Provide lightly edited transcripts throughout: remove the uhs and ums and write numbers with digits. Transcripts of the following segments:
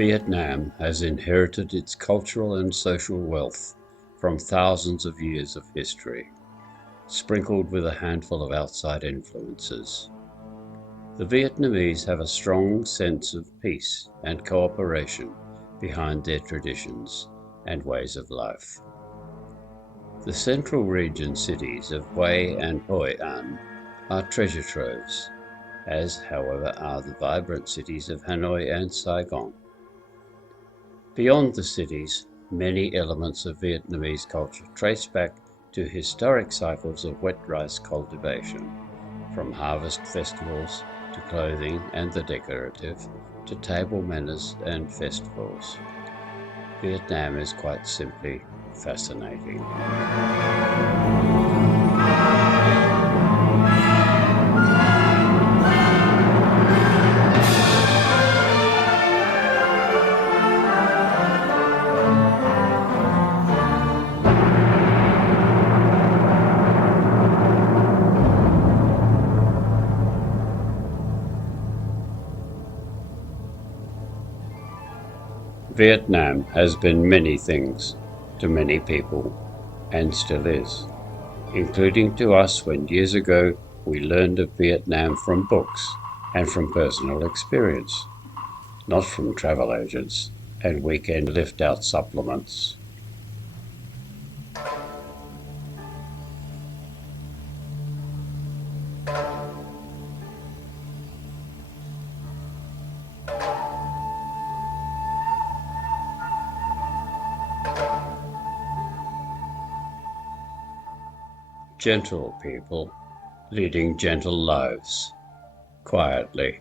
Vietnam has inherited its cultural and social wealth from thousands of years of history, sprinkled with a handful of outside influences. The Vietnamese have a strong sense of peace and cooperation behind their traditions and ways of life. The central region cities of Hue and Hoi An are treasure troves, as however are the vibrant cities of Hanoi and Saigon. Beyond the cities, many elements of Vietnamese culture trace back to historic cycles of wet rice cultivation, from harvest festivals to clothing and the decorative, to table manners and festivals. Vietnam is quite simply fascinating. Vietnam has been many things to many people, and still is, including to us when years ago we learned of Vietnam from books and from personal experience, not from travel agents and weekend lift-out supplements. Gentle people leading gentle lives, quietly.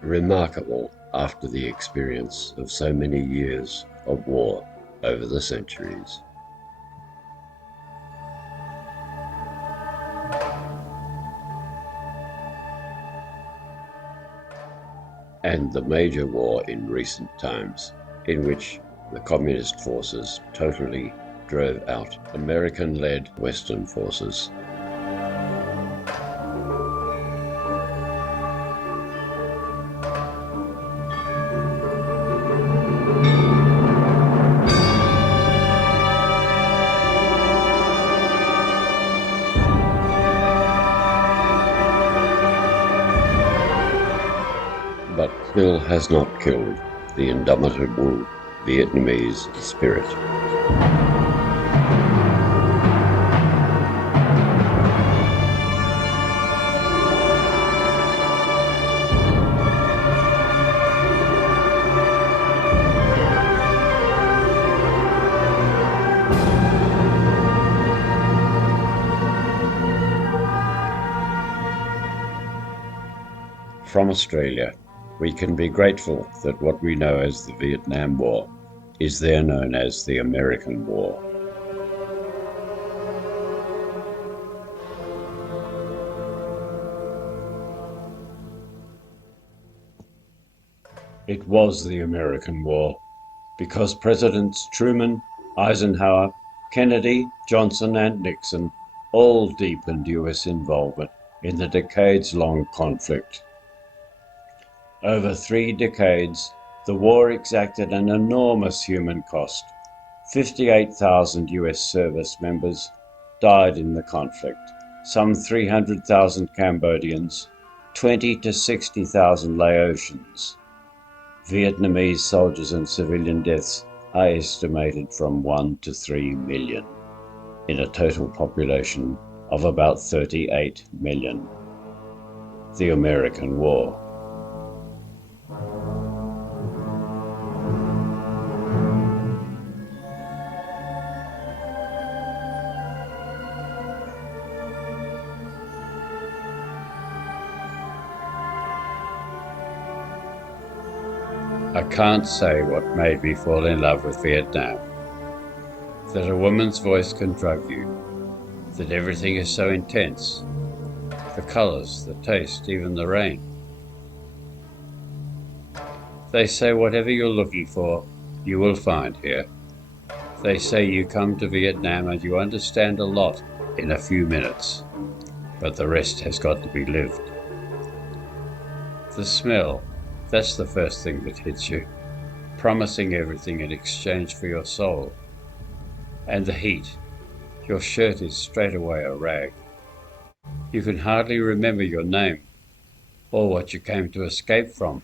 Remarkable after the experience of so many years of war over the centuries. And the major war in recent times, in which the communist forces totally drove out American-led Western forces. But still has not killed the indomitable Vietnamese spirit. From Australia, we can be grateful that what we know as the Vietnam War is there known as the American War. It was the American War because Presidents Truman, Eisenhower, Kennedy, Johnson, and Nixon all deepened US involvement in the decades-long conflict. Over 3 decades, the war exacted an enormous human cost. 58,000 US service members died in the conflict, some 300,000 Cambodians, 20 to 60,000 Laotians. Vietnamese soldiers and civilian deaths are estimated from 1 to 3 million, in a total population of about 38 million. The American War. I can't say what made me fall in love with Vietnam. That a woman's voice can drug you. That everything is so intense. The colors, the taste, even the rain. They say whatever you're looking for, you will find here. They say you come to Vietnam and you understand a lot in a few minutes, but the rest has got to be lived. The smell, That's the first thing that hits you, promising everything in exchange for your soul. And the heat. Your shirt is straight away a rag. You can hardly remember your name or what you came to escape from.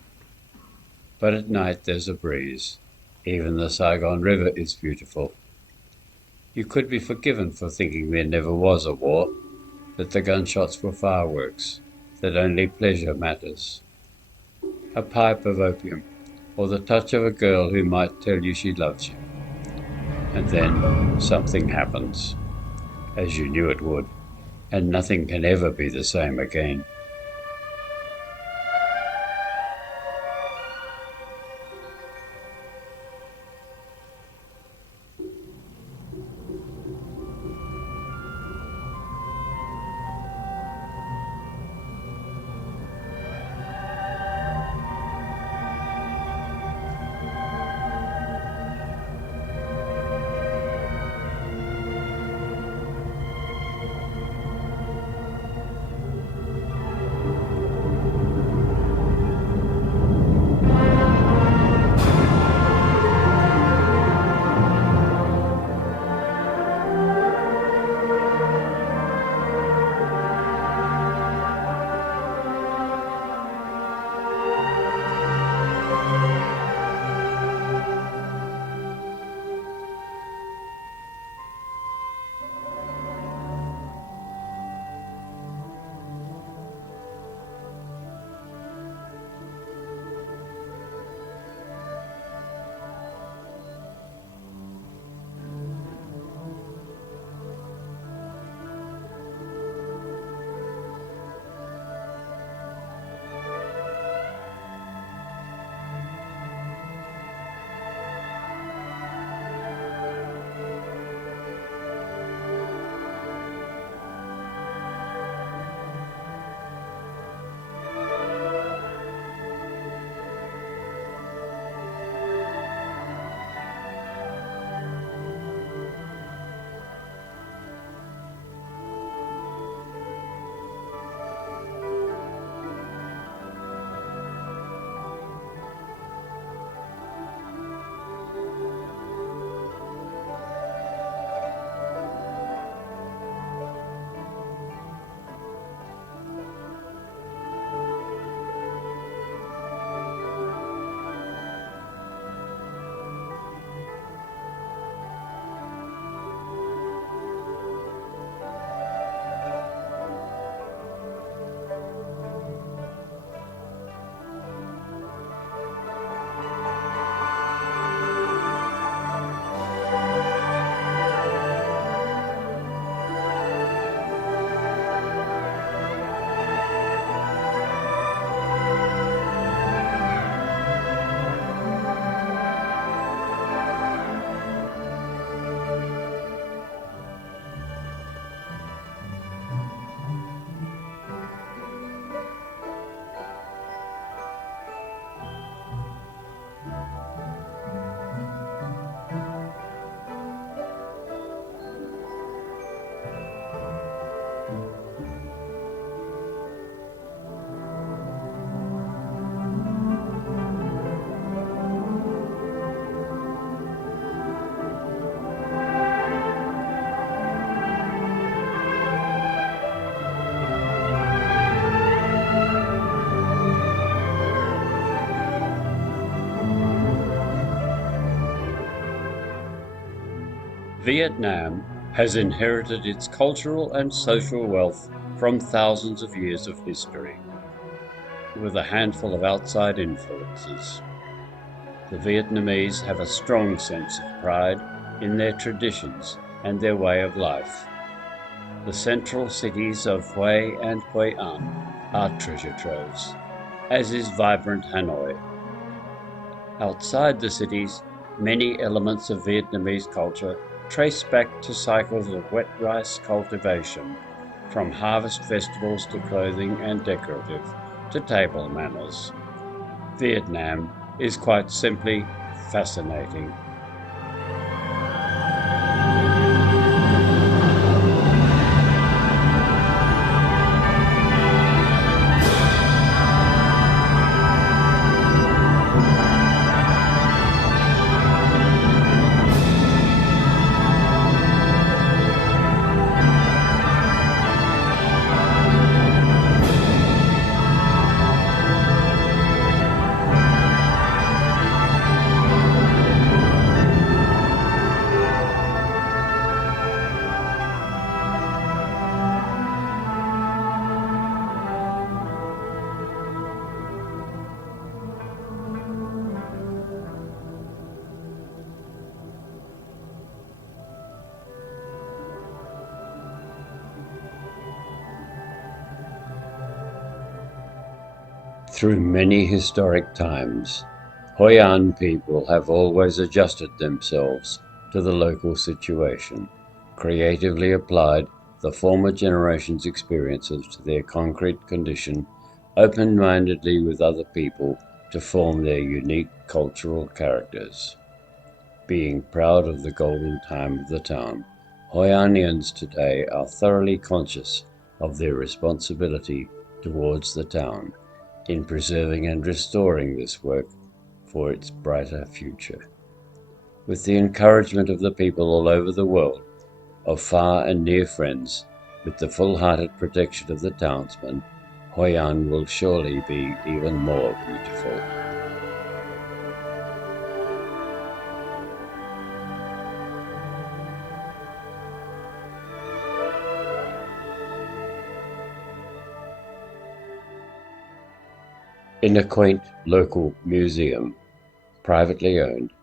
But at night there's a breeze. Even the Saigon River is beautiful. You could be forgiven for thinking there never was a war, that the gunshots were fireworks, that only pleasure matters. A pipe of opium, or the touch of a girl who might tell you she loves you. And then something happens, as you knew it would, and nothing can ever be the same again. Vietnam has inherited its cultural and social wealth from thousands of years of history, with a handful of outside influences. The Vietnamese have a strong sense of pride in their traditions and their way of life. The central cities of Hue and Hue An are treasure troves, as is vibrant Hanoi. Outside the cities, many elements of Vietnamese culture trace back to cycles of wet rice cultivation, from harvest festivals to clothing and decorative, to table manners. Vietnam is quite simply fascinating. Through many historic times, Hoi An people have always adjusted themselves to the local situation, creatively applied the former generation's experiences to their concrete condition, open-mindedly with other people to form their unique cultural characters. Being proud of the golden time of the town, Hoi Anians today are thoroughly conscious of their responsibility towards the town in preserving and restoring this work for its brighter future. With the encouragement of the people all over the world, of far and near friends, with the full-hearted protection of the townsmen, Hoi An will surely be even more beautiful. In a quaint local museum, privately owned,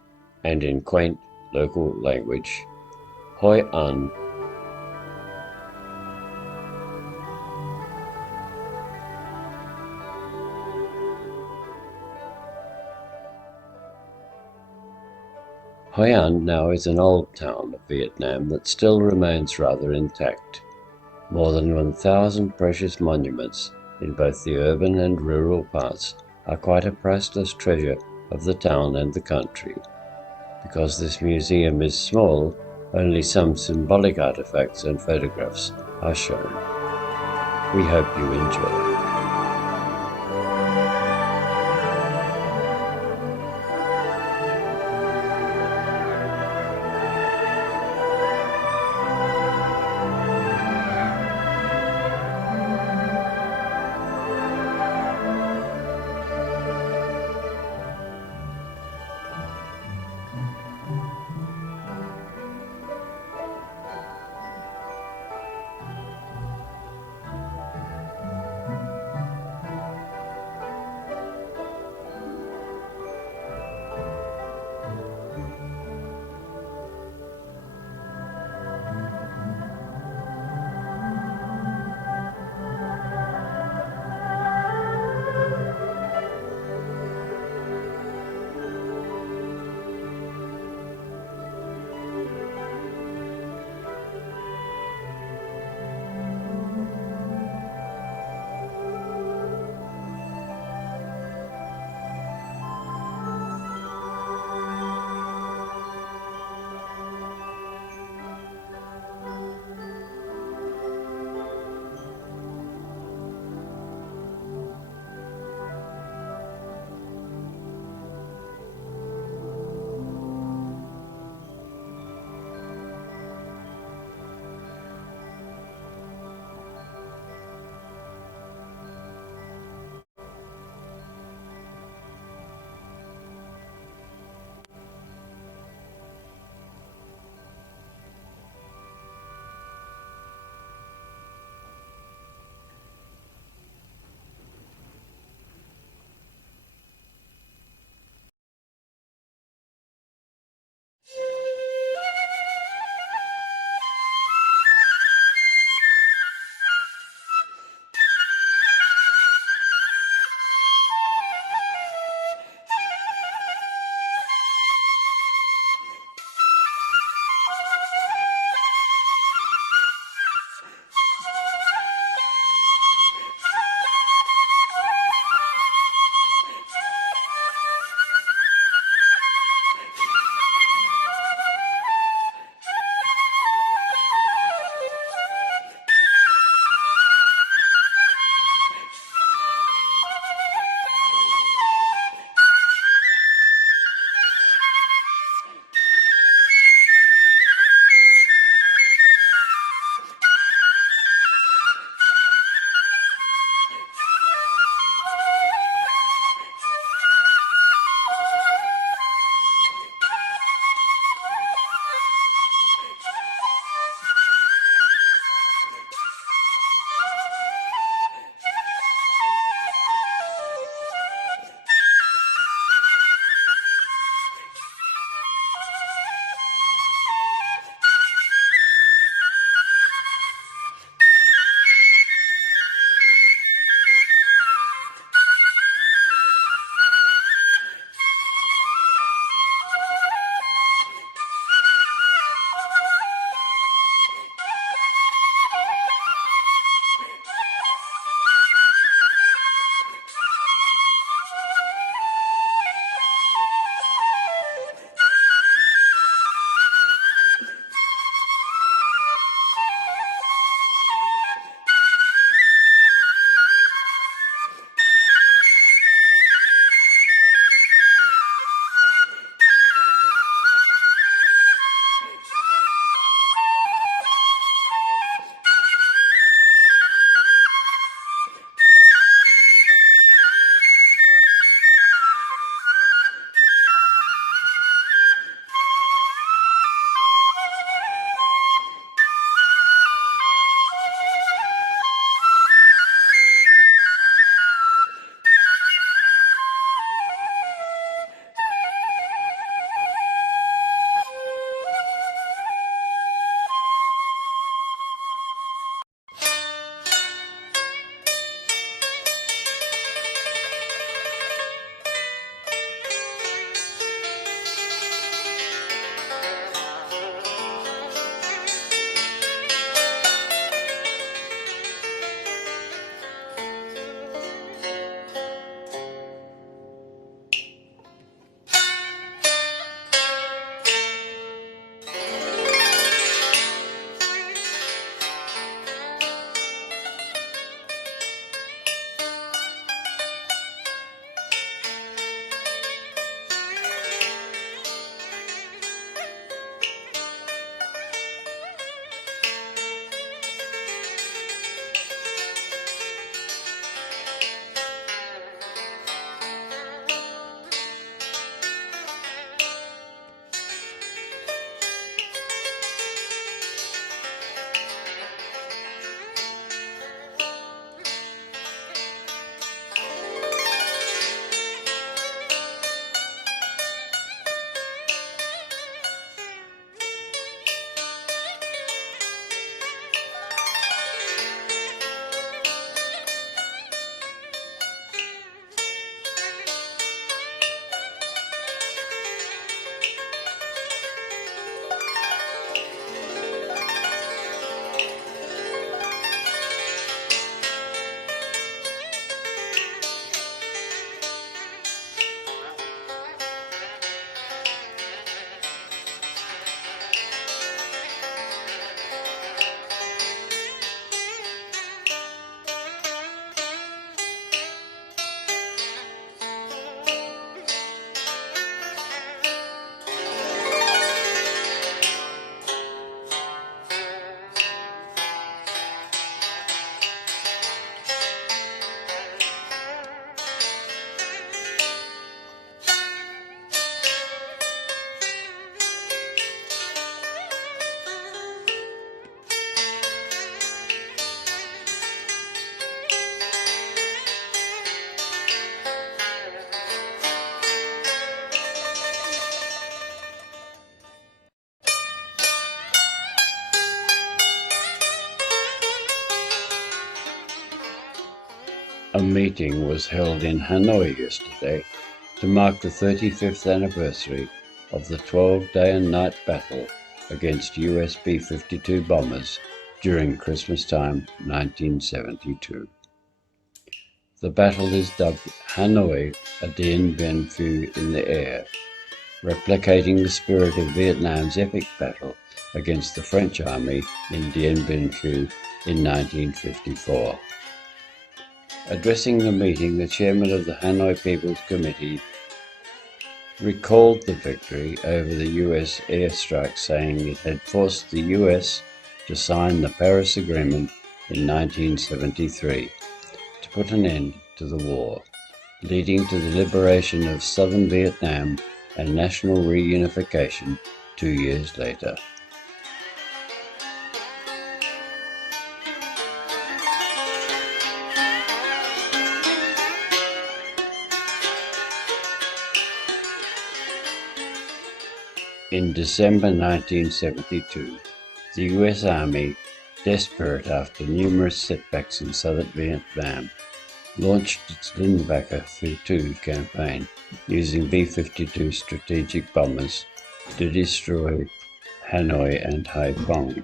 and in quaint local language, Hoi An Hoi An now is an old town of Vietnam that still remains rather intact. More than 1,000 precious monuments in both the urban and rural parts are quite a priceless treasure of the town and the country. Because this museum is small, only some symbolic artifacts and photographs are shown. We hope you enjoy. A meeting was held in Hanoi yesterday to mark the 35th anniversary of the 12-day and night battle against US B-52 bombers during Christmas time 1972. The battle is dubbed Hanoi a Dien Bien Phu in the air, replicating the spirit of Vietnam's epic battle against the French army in Dien Bien Phu in 1954. Addressing the meeting, the chairman of the Hanoi People's Committee recalled the victory over the US airstrike, saying it had forced the US to sign the Paris Agreement in 1973 to put an end to the war, leading to the liberation of southern Vietnam and national reunification 2 years later. In December 1972, the US Army, desperate after numerous setbacks in southern Vietnam, launched its Linebacker 2 campaign using B-52 strategic bombers to destroy Hanoi and Haiphong.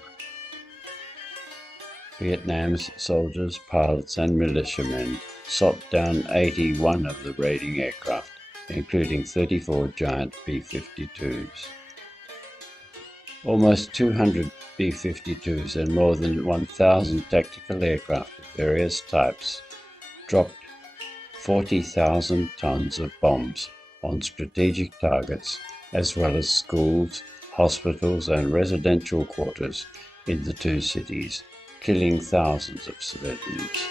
Vietnam's soldiers, pilots and militiamen shot down 81 of the raiding aircraft, including 34 giant B-52s. Almost 200 B-52s and more than 1,000 tactical aircraft of various types dropped 40,000 tons of bombs on strategic targets, as well as schools, hospitals and residential quarters in the two cities, killing thousands of civilians.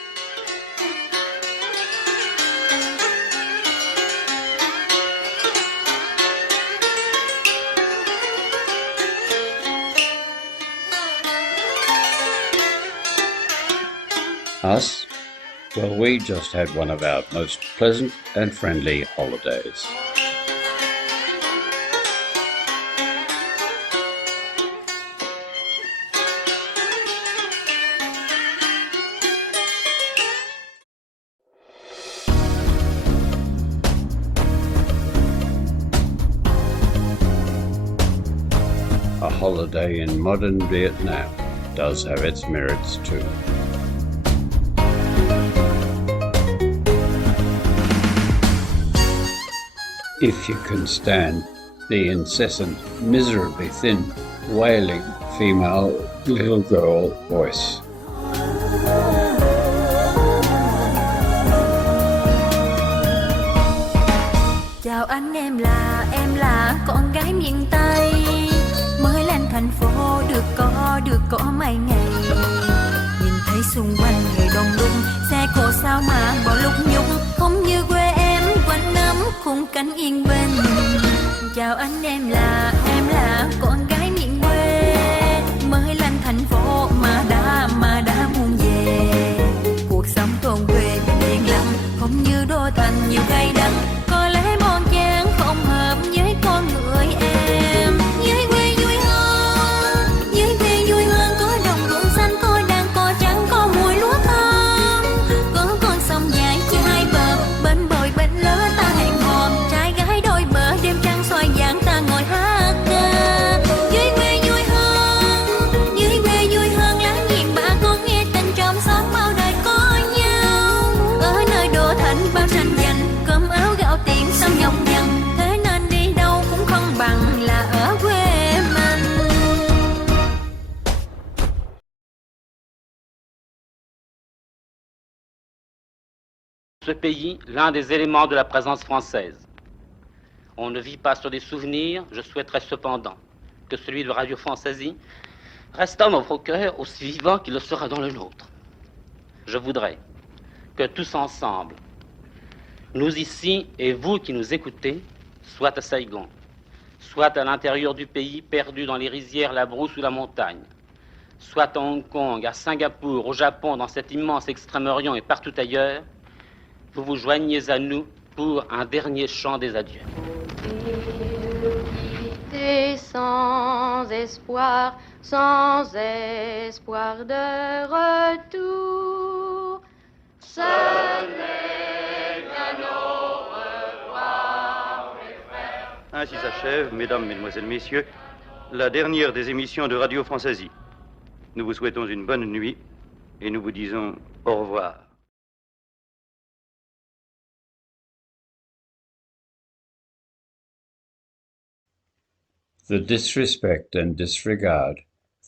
Us? Well, we just had one of our most pleasant and friendly holidays. A holiday in modern Vietnam does have its merits too. If you can stand the incessant, miserably thin, wailing female little girl voice. Chào anh, em là con gái miền Tây, mới lên thành phố được có mấy ngày. Nhìn thấy xung quanh người đông đúc, xe cộ sao mà bỏ lúc nhúc, không như quê em quanh năm khung cảnh yên bình. Chào anh, em là con gái miền quê, mới lên thành phố mà đã muốn về. Cuộc sống thôn quê bình yên lắm, không như đô thành nhiều cay đắng. Có lẽ bon chen không hợp với con người em. Dưới quê vui hơn có đồng ruộng xanh, có đàn cò trắng, có mùi lúa thơm, có con sông dài chia hai bờ, bên bồi bên lỡ ta hẹn hò, trai gái đôi bờ đêm trăng soi vàng ta ngồi hát ca. Dưới quê vui hơn láng giềng bà con nghe tình trong xóm bao đời có nhau. Ở nơi đô thành bao tranh giành, cơm áo gạo tiền xăm nhọc nhằn, thế nên đi đâu cũng không bằng là ở quê mình. Ce pays, l'un des éléments de la présence française. On ne vit pas sur des souvenirs, je souhaiterais cependant que celui de Radio Françaisie reste dans notre cœur aussi vivant qu'il le sera dans le nôtre. Je voudrais que tous ensemble, nous ici et vous qui nous écoutez, soit à Saigon, soit à l'intérieur du pays, perdu dans les rizières, la brousse ou la montagne, soit à Hong Kong, à Singapour, au Japon, dans cet immense Extrême-Orient et partout ailleurs, vous vous joignez à nous pour un dernier chant des adieux. Et sans espoir de retour, Ce n'est qu'un au revoir, mes frères. Ainsi s'achève, mesdames, mesdemoiselles, messieurs, la dernière des émissions de Radio Françaisie. Nous vous souhaitons une bonne nuit et nous vous disons au revoir. The disrespect and disregard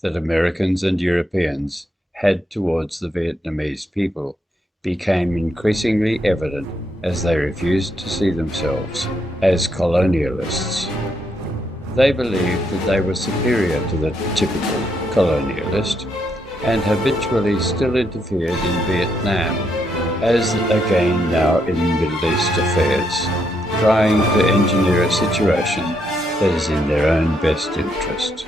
that Americans and Europeans had towards the Vietnamese people became increasingly evident as they refused to see themselves as colonialists. They believed that they were superior to the typical colonialist and habitually still interfered in Vietnam, as again now in Middle East affairs, trying to engineer a situation that is in their own best interest.